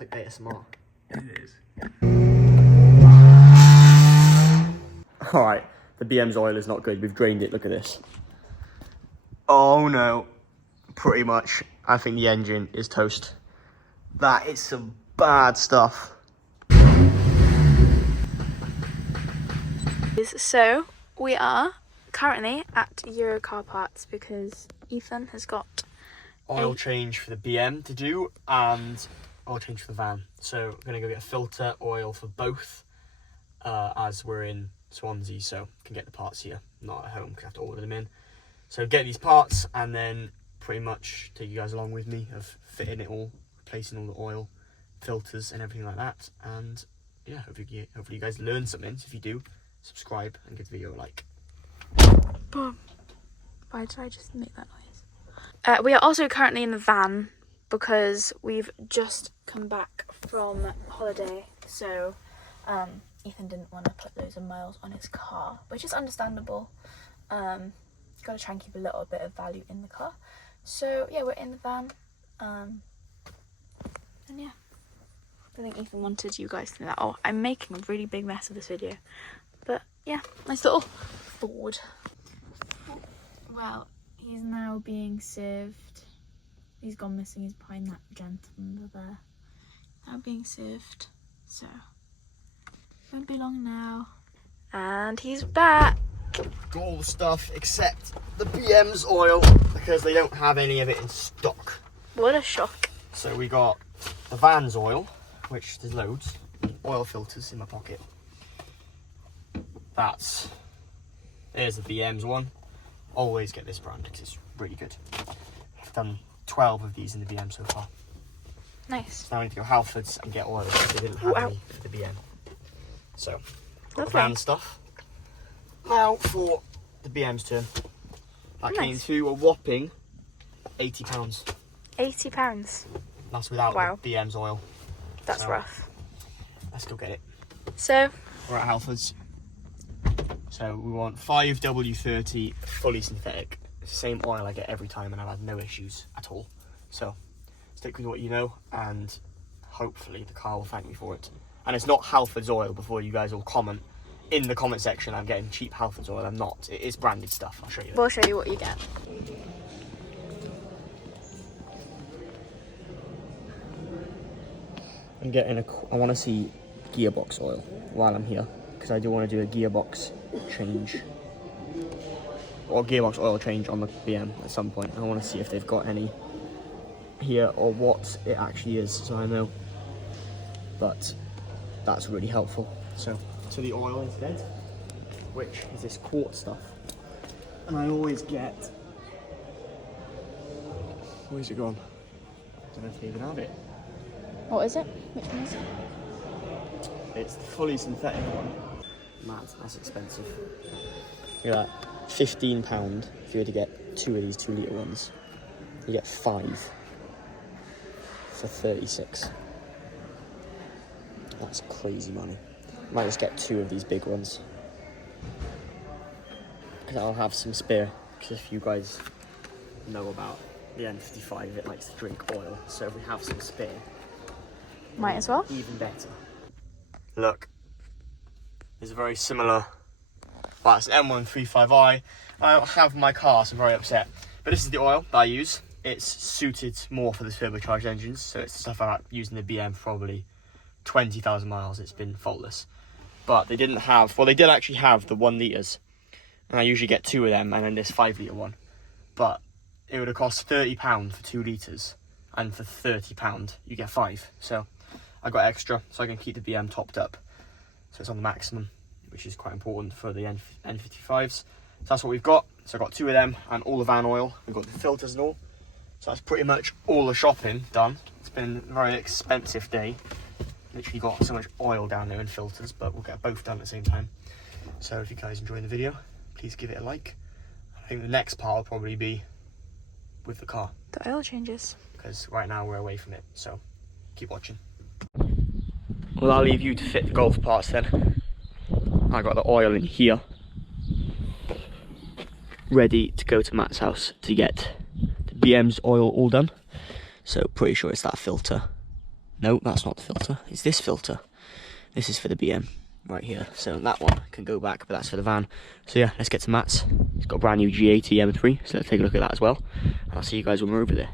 It's like ASMR. It is. Alright, the BM's oil is not good. We've drained it. Look at this. Oh no. Pretty much, I think the engine is toast. That is some bad stuff. So, we are currently at Euro Car Parts because Ethan has got Oil change for the BM to do and oil change for the van. So we're gonna go get a filter oil for both as we're in Swansea, so can get the parts here, not at home because I have to order them in. So get these parts and then pretty much take you guys along with me of fitting it all, replacing all the oil, filters and everything like that. And yeah, hopefully you guys learn something. So if you do, subscribe and give the video a like. Boom. Why did I just make that noise? We are also currently in the van because we've just come back from holiday, so Ethan didn't want to put loads of miles on his car, which is understandable. Got to try and keep a little bit of value in the car. So yeah, we're in the van, and yeah, I think Ethan wanted you guys to know that. Oh, I'm making a really big mess of this video, but yeah, nice little Ford. Well, he's now being served. He's gone missing. He's behind that gentleman over there. Now being served. So, won't be long now. And he's back. Got all the stuff except the BM's oil because they don't have any of it in stock. What a shock. So we got the van's oil, which there's loads. Oil filters in my pocket. There's the BM's one. Always get this brand because it's really good. I've done 12 of these in the BM so far. Nice. So now I need to go Halfords and get oil because they didn't have any for the BM. So, got the van stuff. Now for the BM's turn. That came to a whopping £80. £80. That's without the BM's oil. That's rough. Let's go get it. So, we're at Halfords. So we want 5W30 fully synthetic. It's the same oil I get every time and I've had no issues at all. So stick with what you know and hopefully the car will thank me for it. And it's not Halfords oil before you guys all comment in the comment section I'm getting cheap Halfords oil. I'm not. It is branded stuff. I'll show you. We'll show you what you get. I'm getting I want to see gearbox oil while I'm here because I do want to do a gearbox change or gearbox oil change on the BM at some point. I want to see if they've got any here or what it actually is, so I know. But that's really helpful. So to the oil instead, which is this quart stuff, and I always get. Where's it gone? I don't know if they even have it. What is it? Which one is it? It's the fully synthetic one. Mad, that's expensive. Look at that, £15 if you were to get 2 of these 2 litre ones. You get 5 for 36. That's crazy money. I might just get 2 of these big ones. Because I'll have some spare. Because if you guys know about the N55, it likes to drink oil. So if we have some spare, might as well. Even better. Look. It's a very similar, well, it's an M135i. I don't have my car, so I'm very upset. But this is the oil that I use. It's suited more for the turbocharged engines, so it's the stuff I used in the BM for probably 20,000 miles. It's been faultless. But they didn't have, well, they did actually have the 1 litres. And I usually get 2 of them, and then this 5 litre one. But it would have cost £30 for 2 litres. And for £30, you get 5. So I got extra, so I can keep the BM topped up. So it's on the maximum, which is quite important for the N55s. So that's what we've got. So I got 2 of them and all the van oil. We've got the filters and all. So that's pretty much all the shopping done. It's been a very expensive day. Literally got so much oil down there and filters, but we'll get both done at the same time. So if you guys enjoyed the video, please give it a like. I think the next part will probably be with the car. The oil changes. Because right now we're away from it, so keep watching. Well, I'll leave you to fit the Golf parts then. I got the oil in here, ready to go to Matt's house to get the BM's oil all done. So pretty sure it's that filter No, that's not the filter. It's this filter. This is for the BM right here. So that one can go back, but that's for the van. So yeah, let's get to Matt's. He's got a brand new G80 M3, so let's take a look at that as well. And I'll see you guys when we're over there.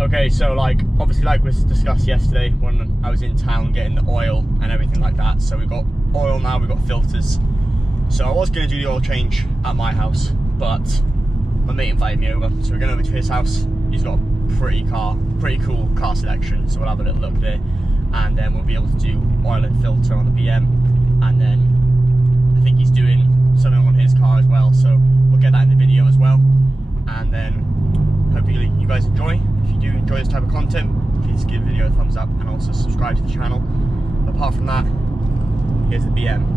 Okay, so obviously like was discussed yesterday when I was in town getting the oil and everything like that. So we've got oil now, we've got filters. So I was going to do the oil change at my house, but my mate invited me over. So we're going over to his house. He's got a pretty cool car selection. So we'll have a little look there. And then we'll be able to do oil and filter on the BM. And then I think he's doing something on his car as well. So we'll get that in the video as well. And then hopefully you guys enjoy. If you do enjoy this type of content, please give the video a thumbs up and also subscribe to the channel. Apart from that, here's the BM.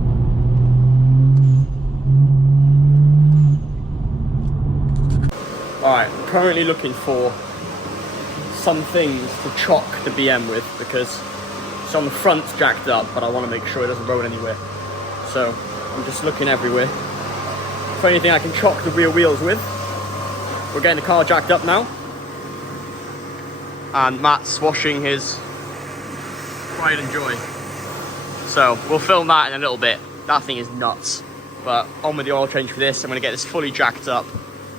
Alright, I'm currently looking for some things to chock the BM with because it's on the front jacked up, but I want to make sure it doesn't roll anywhere. So I'm just looking everywhere for anything I can chock the rear wheels with. We're getting the car jacked up now. And Matt's washing his Pride and Joy. So we'll film that in a little bit. That thing is nuts. But on with the oil change for this. I'm going to get this fully jacked up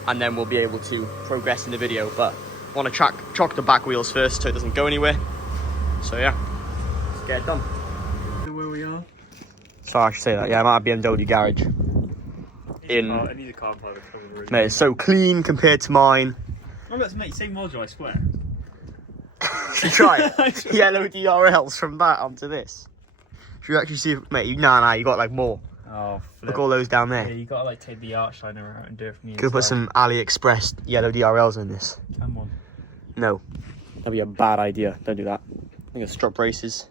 and then we'll be able to progress in the video. But I want to chock the back wheels first so it doesn't go anywhere. So yeah, let's get it done. Where we are? Sorry, I should say that. Yeah, I'm at a BMW garage. I need a car private cover. Mate, it's so clean compared to mine. Oh, let's make same module, I swear. You try it. Yellow DRLs from that onto this. Should you actually see, mate? Nah, you got like more. Oh, flip. Look all those down Yeah, there. you gotta like take the arch liner out and do it from the Could put some AliExpress yellow DRLs in this. Come on. No, that'd be a bad idea. Don't do that. I think it's strut braces.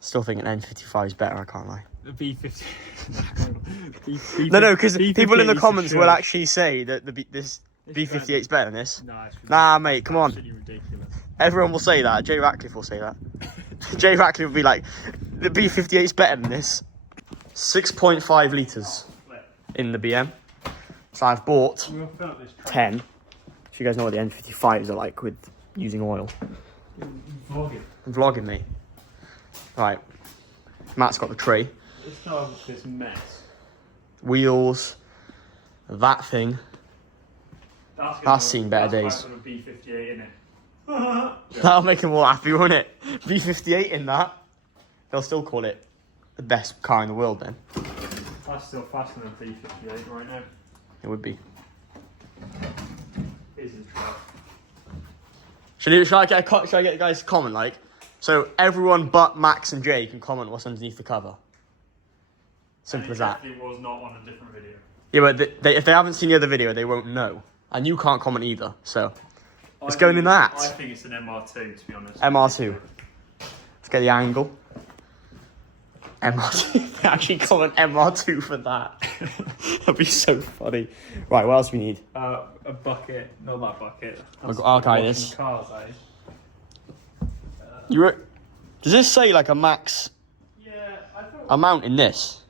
Still think an N55 is better. I can't lie. The B50. No, because people in the comments will actually say that this B58 is better than this. Nah, mate, come on. Ridiculous. Everyone will say that. Jay Ratcliffe will say that. Jay Ratcliffe will be like, the B58 is better than this. 6.5 litres in the BM. So I've bought 10. If you guys know what the N55s are like with using oil. Vlogging. I'm vlogging, mate. Right. Matt's got the tray. It's not this mess. Wheels. That thing. That's seen better days. B58 in it. That'll make him all happy, won't it? B58 in that. They'll still call it the best car in the world then. That's still faster than B58 right now. It would be. Here's the truck. Should I get you guys to comment, like? So everyone but Max and Jay can comment what's underneath the cover. Simple as that. It was not on a different video. Yeah, but if they haven't seen the other video, they won't know. And you can't comment either, so it's going in that. I think it's an MR2, to be honest. MR2. Let's get the angle. MR2. Actually comment MR2 for that. That'd be so funny. Right, what else do we need? A bucket. Not that bucket. I'll carry this. Cars, eh? Does this say like a max Yeah, I thought. amount in this?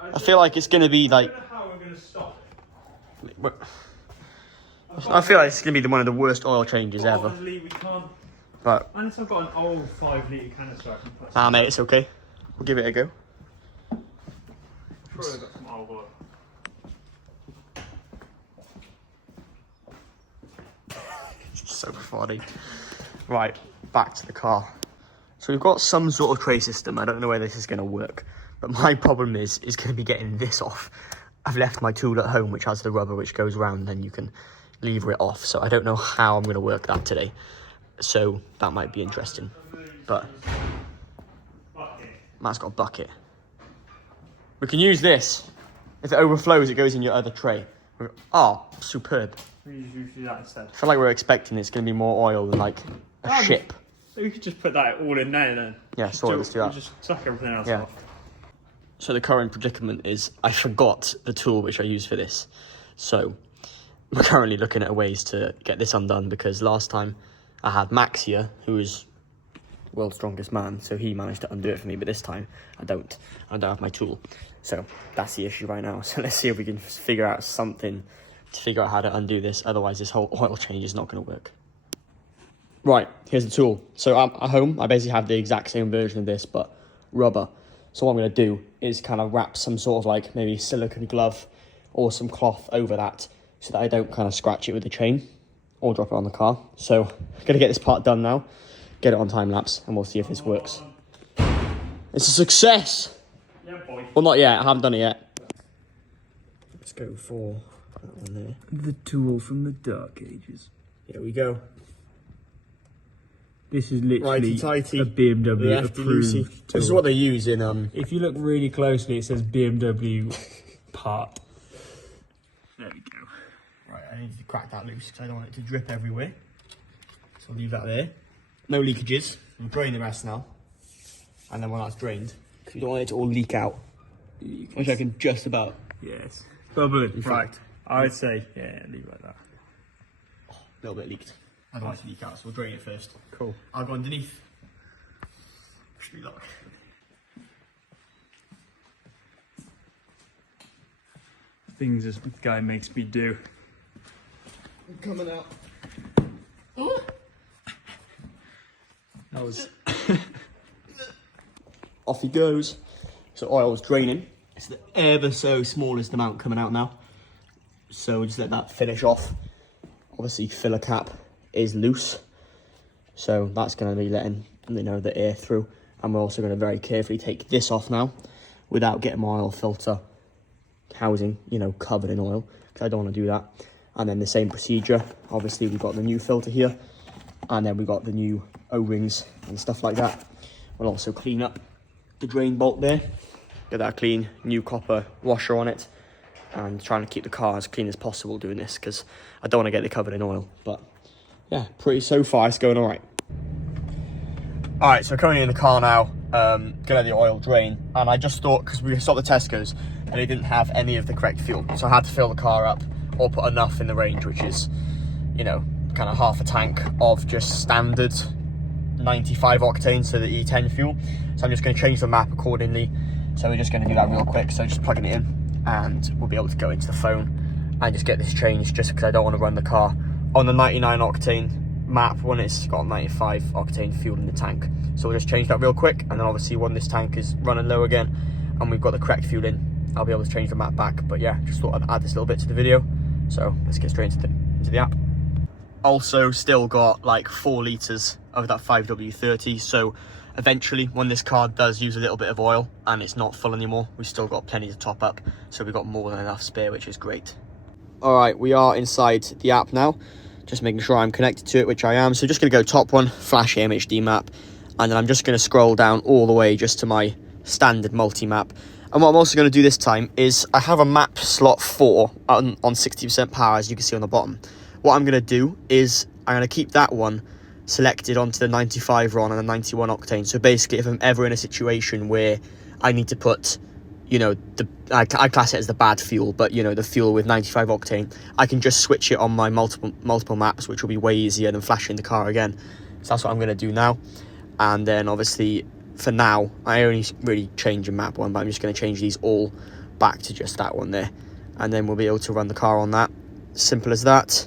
I feel like it's going to be like... I don't know how we're going to stop it. I feel like it's going to be one of the worst oil changes ever. Obviously, we can't. But, Unless I've got an old 5 litre canister I can put. nah, mate, it's okay. We'll give it a go. I'm sure I've got some old oil. So funny. Right, back to the car. So we've got some sort of tray system. I don't know where this is going to work. But my problem is going to be getting this off. I've left my tool at home, which has the rubber which goes around, then you can lever it off. So I don't know how I'm going to work that today. So that might be interesting. But Matt's got a bucket. We can use this. If it overflows, it goes in your other tray. Oh, superb. We usually do that instead. I feel like we're expecting it's going to be more oil than like a ship. We could just put that all in there then. Yeah, sorry, let's do that. Just suck everything else Yeah. off. So the current predicament is I forgot the tool which I use for this. So we're currently looking at ways to get this undone because last time I had Max here, who is world's strongest man, so he managed to undo it for me, but this time I don't have my tool. So that's the issue right now. So let's see if we can figure out something to figure out how to undo this. Otherwise this whole oil change is not going to work. Right, here's the tool. So at home, I basically have the exact same version of this, but rubber. So what I'm going to do is kind of wrap some sort of like maybe silicone glove or some cloth over that so that I don't kind of scratch it with the chain or drop it on the car. So I'm going to get this part done now, get it on time lapse, and we'll see if this works. It's a success! Yeah, boy. Well, not yet. I haven't done it yet. Let's go for that one there. The tool from the Dark Ages. Here we go. This is literally Righty-tighty. a BMW approved tool. This is what they use in If you look really closely, it says BMW part. There we go. Right, I need to crack that loose because I don't want it to drip everywhere. So I'll leave that there. No leakages. We'll drain the rest now. And then when that's drained, because we don't want it to all leak out. Which I can just about. Yes. Bubbling. Right. I would say, yeah, leave it like that. A little bit leaked. I don't want it to leak out, so we'll drain it first. Cool. I'll go underneath. Wish me luck. Things this guy makes me do. I'm coming out. That was. Off he goes. So oil's draining. It's the ever so smallest amount coming out now. So we'll just let that finish off. Obviously filler cap is loose. So that's going to be letting the air through. And we're also going to very carefully take this off now without getting my oil filter housing, covered in oil. Because I don't want to do that. And then the same procedure. Obviously we've got the new filter here. And then we've got the new O-rings and stuff like that. We'll also clean up the drain bolt there. Get that clean, new copper washer on it. And trying to keep the car as clean as possible doing this because I don't want to get it covered in oil. But yeah, so far it's going all right. All right, so currently in the car now, gonna let the oil drain. And I just thought, because we stopped the Tesco's and they didn't have any of the correct fuel. So I had to fill the car up or put enough in the range, which is, kind of half a tank of just standard 95 octane, so the E10 fuel. So I'm just going to change the map accordingly. So we're just going to do that real quick. So just plugging it in and we'll be able to go into the phone and just get this changed, just because I don't want to run the car on the 99 octane map when it's got 95 octane fuel in the tank. So we'll just change that real quick, and then obviously when this tank is running low again and we've got the correct fuel in, I'll be able to change the map back. But yeah, just thought I'd add this little bit to the video. So let's get straight into the app. Also still got like 4 litres of that 5W30, so eventually when this car does use a little bit of oil and it's not full anymore, we've still got plenty to top up, so we've got more than enough spare, which is great. All right, we are inside the app now, just making sure I'm connected to it, which I am. So just going to go top one, flash MHD map, and then I'm just going to scroll down all the way just to my standard multi-map. And what I'm also going to do this time is I have a map slot 4 on 60% power, as you can see on the bottom. What I'm going to do is I'm going to keep that one selected onto the 95 RON and the 91 octane. So basically, if I'm ever in a situation where I need to put, I class it as the bad fuel, but, the fuel with 95 octane, I can just switch it on my multiple maps, which will be way easier than flashing the car again. So that's what I'm going to do now. And then obviously, for now, I only really change a map one, but I'm just going to change these all back to just that one there. And then we'll be able to run the car on that. Simple as that.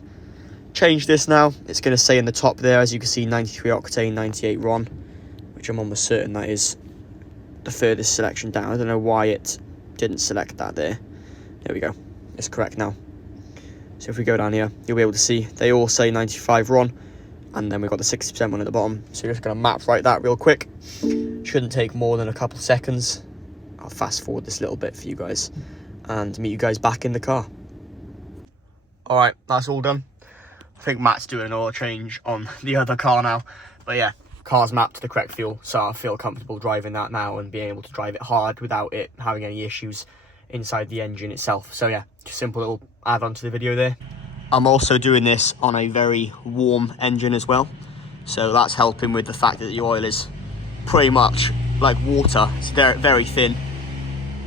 Change this now. It's going to say in the top there, as you can see, 93 octane, 98 RON, which I'm almost certain that is the furthest selection down. I don't know why it didn't select that there. There we go. It's correct now. So if we go down here, you'll be able to see they all say 95 RON, and then we've got the 60% one at the bottom. So you're just going to map right that real quick. Shouldn't take more than a couple of seconds. I'll fast forward this little bit for you guys and meet you guys back in the car. All right, that's all done. I think Matt's doing an oil change on the other car now. But yeah, car's mapped to the correct fuel, so I feel comfortable driving that now and being able to drive it hard without it having any issues inside the engine itself. So yeah, just simple little add-on to the video there. I'm also doing this on a very warm engine as well. So that's helping with the fact that the oil is pretty much like water. It's very, very thin.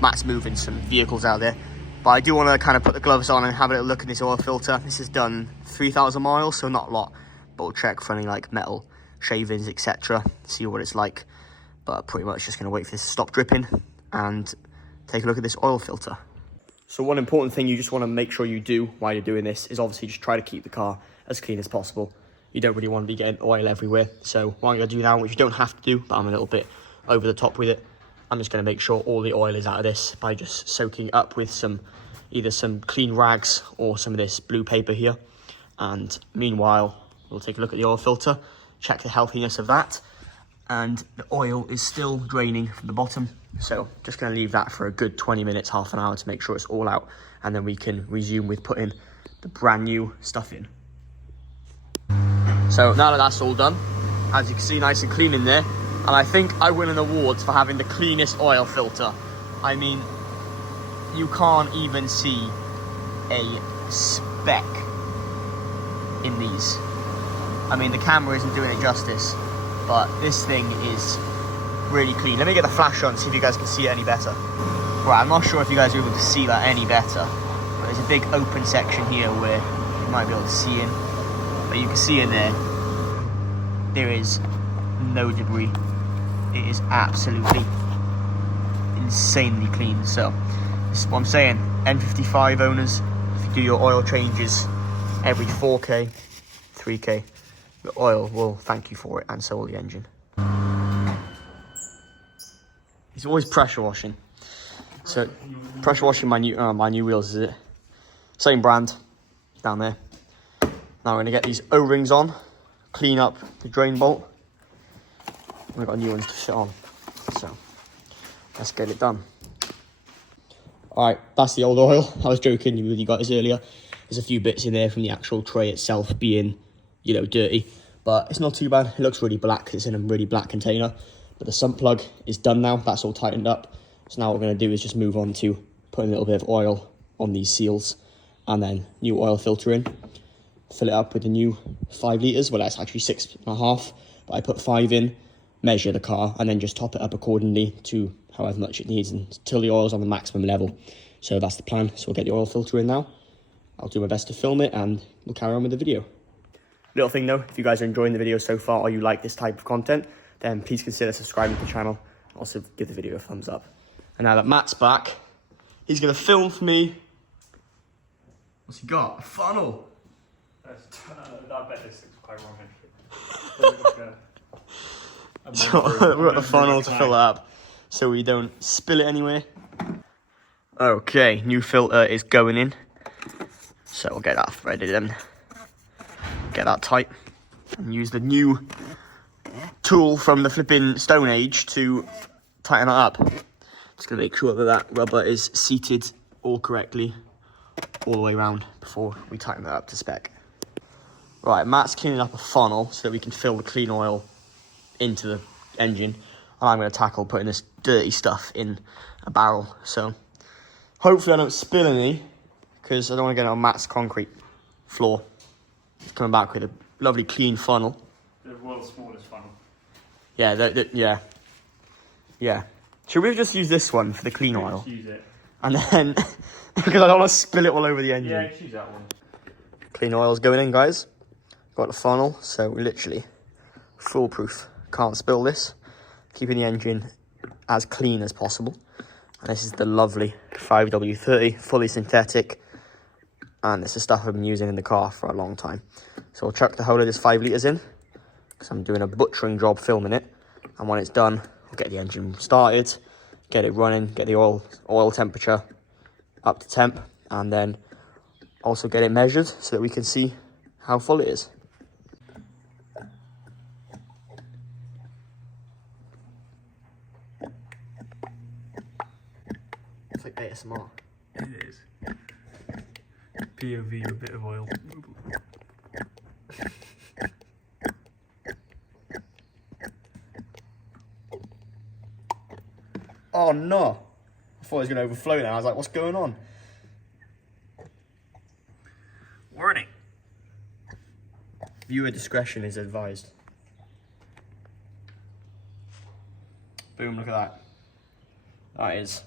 Matt's moving some vehicles out there. But I do want to kind of put the gloves on and have a little look at this oil filter. This has done 3,000 miles, so not a lot. But we'll check for any like metal shavings, etc. See what it's like. But pretty much just going to wait for this to stop dripping and take a look at this oil filter. So one important thing you just want to make sure you do while you're doing this is obviously just try to keep the car as clean as possible. you don't really want to be getting oil everywhere. So what I'm going to do now, which you don't have to do, but I'm a little bit over the top with it, I'm just going to make sure all the oil is out of this by just soaking it up with either some clean rags or some of this blue paper here. And meanwhile, we'll take a look at the oil filter, check the healthiness of that. And the oil is still draining from the bottom. So just going to leave that for a good 20 minutes, half an hour to make sure it's all out. And then we can resume with putting the brand new stuff in. So now that that's all done, as you can see, nice and clean in there. And I think I win an award for having the cleanest oil filter. I mean, you can't even see a speck in these. I mean, the camera isn't doing it justice, but this thing is really clean. Let me get the flash on, see if you guys can see it any better. Right, I'm not sure if you guys are able to see that any better, but there's a big open section here where you might be able to see in. But you can see in there, there is no debris. It is absolutely insanely clean. So this is what I'm saying. N55 owners, if you do your oil changes every 4K, 3K, the oil will thank you for it, and so will the engine. It's always pressure washing. So pressure washing my new wheels, is it? Same brand down there. Now we're gonna get these O-rings on, clean up the drain bolt. We've got new ones to fit on, so let's get it done. All right, that's the old oil. I was joking with you guys earlier. There's a few bits in there from the actual tray itself being, dirty, but it's not too bad. It looks really black 'cause it's in a really black container. But the sump plug is done now. That's all tightened up. So now what we're going to do is just move on to putting a little bit of oil on these seals, and then new oil filter in. Fill it up with the new 5 litres. Well, that's actually 6.5, but I put 5 in, measure the car, and then just top it up accordingly to however much it needs until the oil's on the maximum level. So that's the plan. So we'll get the oil filter in now. I'll do my best to film it, and we'll carry on with the video. Little thing though, if you guys are enjoying the video so far, or you like this type of content, then please consider subscribing to the channel. Also give the video a thumbs up. And now that Matt's back, he's going to film for me. What's he got? A funnel. I bet this looks quite wrong. So we've got the funnel to fill it up so we don't spill it anywhere. Okay, new filter is going in. So we'll get that threaded in. Get that tight. And use the new tool from the flipping Stone Age to tighten it up. Just going to make sure that that rubber is seated all correctly all the way around before we tighten that up to spec. Right, Matt's cleaning up a funnel so that we can fill the clean oil into the engine. And I'm going to tackle putting this dirty stuff in a barrel. So hopefully I don't spill any, because I don't want to get it on Matt's concrete floor. He's coming back with a lovely clean funnel. The world's smallest funnel. Yeah, yeah. Should we just use this one for the clean oil? Just use it. And then, because I don't want to spill it all over the engine. Yeah, just use that one. Clean oil's going in, guys. Got the funnel, so we're literally foolproof. Can't spill this. Keeping the engine as clean as possible. And this is the lovely 5W30, fully synthetic. And this is stuff I've been using in the car for a long time. So I'll chuck the whole of this 5 litres in, because I'm doing a butchering job filming it. And when it's done, I'll get the engine started, get it running, get the oil temperature up to temp, and then also get it measured so that we can see how full it is. It's like ASMR. It is. POV, a bit of oil. Oh no! I thought it was going to overflow now. I was like, what's going on? Warning. Viewer discretion is advised. Boom, look at that. That is.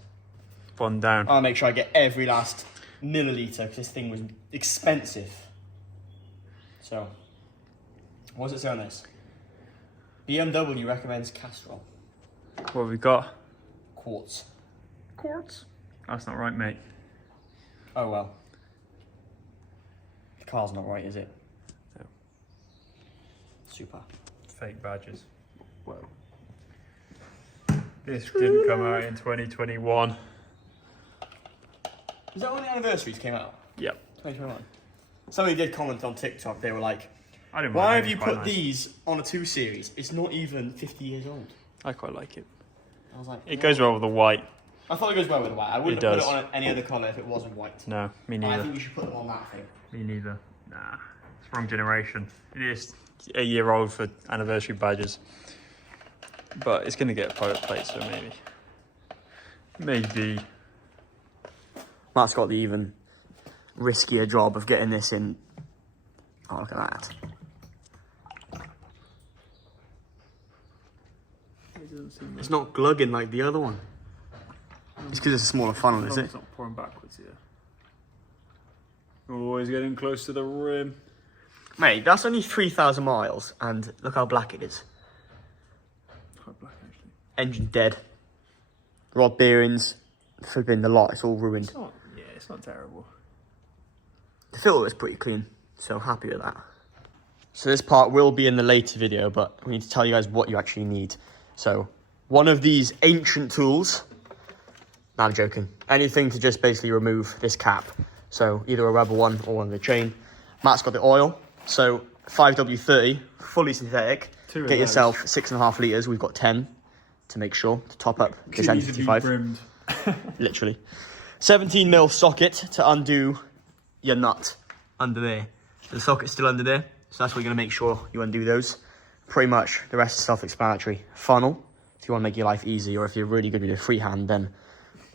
One down. I'll make sure I get every last milliliter, because this thing was expensive. So, what does it say on this? BMW recommends Castrol. What have we got? Quartz. Quartz? That's not right, mate. Oh well. The car's not right, is it? No. super. Fake badges. Whoa. This didn't come out in 2021. Was that when the anniversaries came out? Yep. 2021. Somebody did comment on TikTok. They were like, I didn't "Why mind have it, you it's quite put nice. these on a 2 Series? It's not even 50 years old." I quite like it. I was like, It goes well with the white. I thought it goes well with the white. I wouldn't It have does. put it on any other colour if it wasn't white. No, me I neither. think you should put them on that thing. Me neither. Nah, it's wrong generation. It is a year old for anniversary badges. But it's going to get a private plate, so maybe. Maybe. Matt's got the even riskier job of getting this in. Oh, look at that. It's not glugging like the other one. It's because it's a smaller funnel, is it? It's not pouring backwards here. Always getting close to the rim. Mate, that's only 3,000 miles, and look how black it is. Quite black, actually. Engine dead. Rod bearings, flipping the lot, it's all ruined. It's not, yeah, it's not terrible. The filter is pretty clean, so happy with that. So this part will be in the later video, but we need to tell you guys what you actually need. So, one of these ancient tools. No, I'm joking. Anything to just basically remove this cap. So, either a rubber one or one of the chain. Matt's got the oil. So, 5W30, fully synthetic. Two of Get those. yourself 6.5 litres. We've got 10 to make sure to top up this Could easily be N55. brimmed. Literally. 17mm socket to undo your nut under there. The socket's still under there, so that's what you're going to make sure you undo those. Pretty much the rest is self-explanatory. Funnel, if you want to make your life easy, or if you're really good with your freehand, then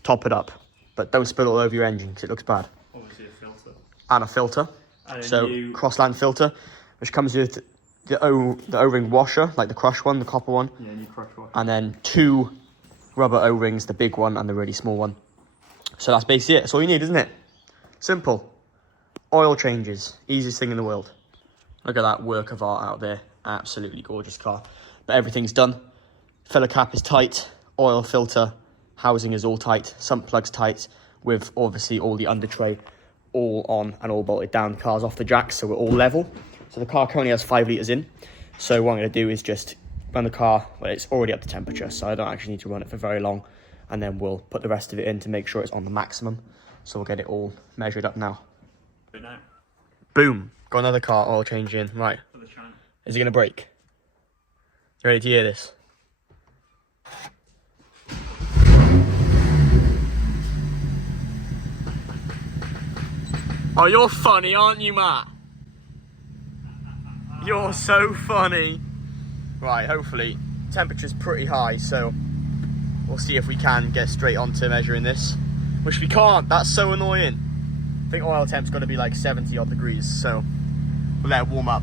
top it up. But don't spill it all over your engine because it looks bad. Obviously a filter. And a filter. And a So new- Crossland filter, which comes with the O-ring washer, like the crush one, the copper one. Yeah, new crush wash. And then 2 rubber O-rings, the big one and the really small one. So that's basically it. That's all you need, isn't it? Simple. Oil changes. Easiest thing in the world. Look at that work of art out there. Absolutely gorgeous car. But everything's done. Filler cap is tight. Oil filter. Housing is all tight. Sump plug's tight. With obviously all the under tray all on and all bolted down. The car's off the jack, so we're all level. So the car currently has 5 litres in. So what I'm going to do is just run the car. Well, it's already up to temperature, so I don't actually need to run it for very long. And then we'll put the rest of it in to make sure it's on the maximum. So we'll get it all measured up now. But now, Boom. Got another car oil change in. Right. for the channel. Is it going to break? You ready to hear this? Oh, you're funny, aren't you, Matt? You're so funny. Right, hopefully. Temperature's pretty high, so we'll see if we can get straight onto measuring this. Which we can't, that's so annoying. I think oil temp's got to be like 70 odd degrees, so we'll let it warm up.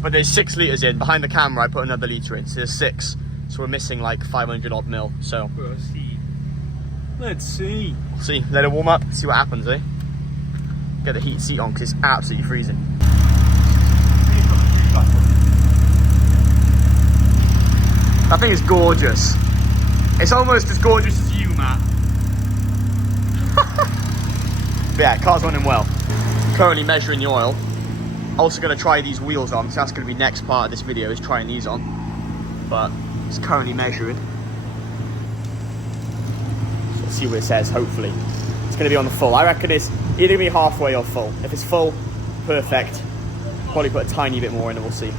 But there's 6 litres in. Behind the camera, I put another litre in, so there's 6. So we're missing like 500 odd mil, so We'll see. Let's see. we'll see. Let it warm up, see what happens, eh? Get the heat seat on, because it's absolutely freezing. That thing is gorgeous. It's almost as gorgeous as you, Matt. But yeah, car's running well. Currently measuring the oil. Also going to try these wheels on, so that's going to be next part of this video, is trying these on. But it's currently measuring. So let's see what it says, hopefully. It's going to be on the full. I reckon it's either going to be halfway or full. If it's full, perfect. Probably put a tiny bit more in and we'll see.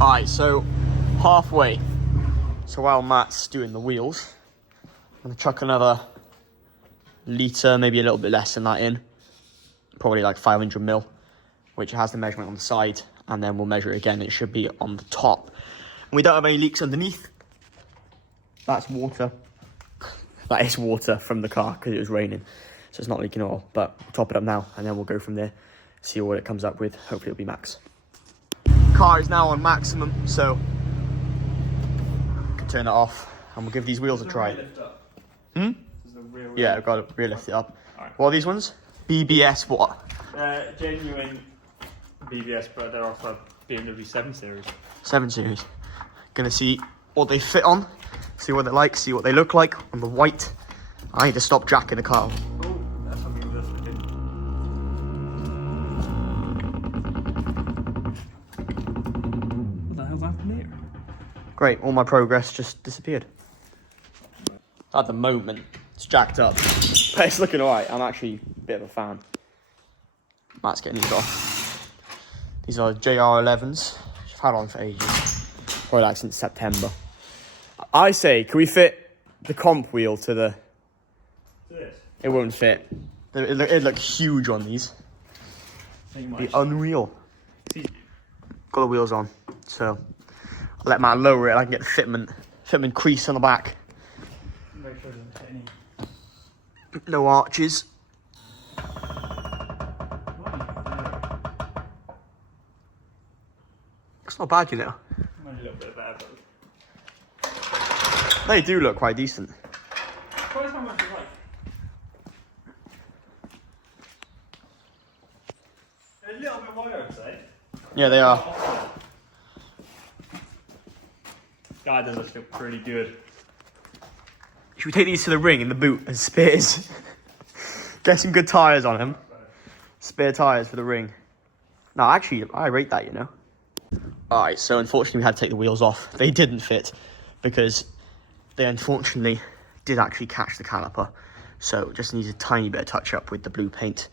Alright, so halfway. So while Matt's doing the wheels, I'm going to chuck another litre, maybe a little bit less than that in. Probably like 500 mil, which has the measurement on the side, and then we'll measure it again. It should be on the top. And we don't have any leaks underneath. That's water. That is water from the car because it was raining, so it's not leaking oil. But we'll top it up now, and then we'll go from there, see what it comes up with. Hopefully it'll be max. Car is now on maximum, so we can turn it off, and we'll give these wheels a try. Hmm? Yeah, I've got to rear lift it up. Alright. What are these ones? BBS what? Genuine BBS, but they're off a BMW 7 Series. 7 Series. Gonna see what they fit on, see what they're like, see what they look like on the white. I need to stop jacking the car. Oh, that's something that's looking. hell's happened here? Great, all my progress just disappeared. At the moment, it's jacked up. But it's looking alright. I'm actually a bit of a fan. Matt's getting these off. These are JR11s. I've had on for ages. Probably like since September. I say, can we fit the comp wheel to the... This? It won't fit. It'd look huge on these. It'd be unreal. Got the wheels on, so I'll let Matt lower it. I can get the fitment crease on the back. Make sure it doesn't hit any. No arches. It's not bad, you know. Might be a little bit bad, but They do look quite decent. surprised how much you like. They're a little bit wider, I'd say. Yeah, they are. Guy does look pretty good. Should we take these to the ring in the boot as spares? Get some good tyres on them. Spare tyres for the ring. No, actually, I rate that, you know. Alright, so unfortunately we had to take the wheels off. They didn't fit because they unfortunately did actually catch the caliper. So just needs a tiny bit of touch up with the blue paint,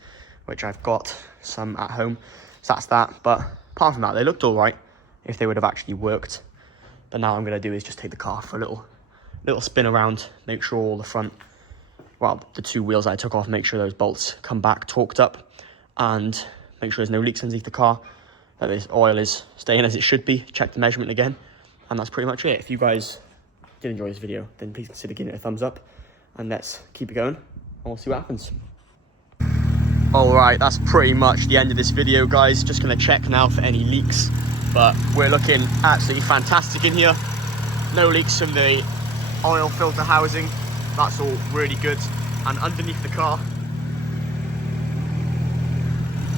which I've got some at home. So that's that. But apart from that, they looked alright if they would have actually worked. But now what I'm going to do is just take the car for a little spin around, make sure all the front, well, the two wheels I took off, make sure those bolts come back torqued up, and make sure there's no leaks underneath the car, that this oil is staying as it should be, check the measurement again, and that's pretty much it. If you guys did enjoy this video, then please consider giving it a thumbs up, and let's keep it going, and we'll see what happens. Alright, that's pretty much the end of this video, guys. Just going to check now for any leaks, but we're looking absolutely fantastic in here. No leaks from the oil filter housing, that's all really good. And underneath the car,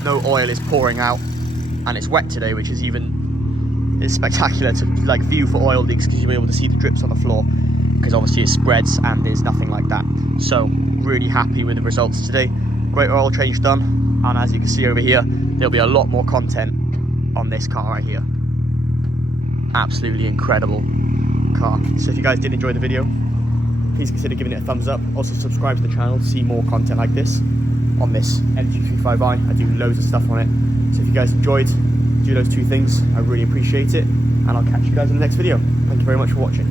no oil is pouring out, and it's wet today, which is spectacular to like view for oil leaks, because you'll be able to see the drips on the floor, because obviously it spreads and there's nothing like that. So really happy with the results today. Great oil change done, and as you can see over here, there'll be a lot more content on this car right here. Absolutely incredible car. So if you guys did enjoy the video, please consider giving it a thumbs up. Also subscribe to the channel to see more content like this on this MG35i. I do loads of stuff on it. So if you guys enjoyed, do those two things. I really appreciate it. And I'll catch you guys in the next video. Thank you very much for watching.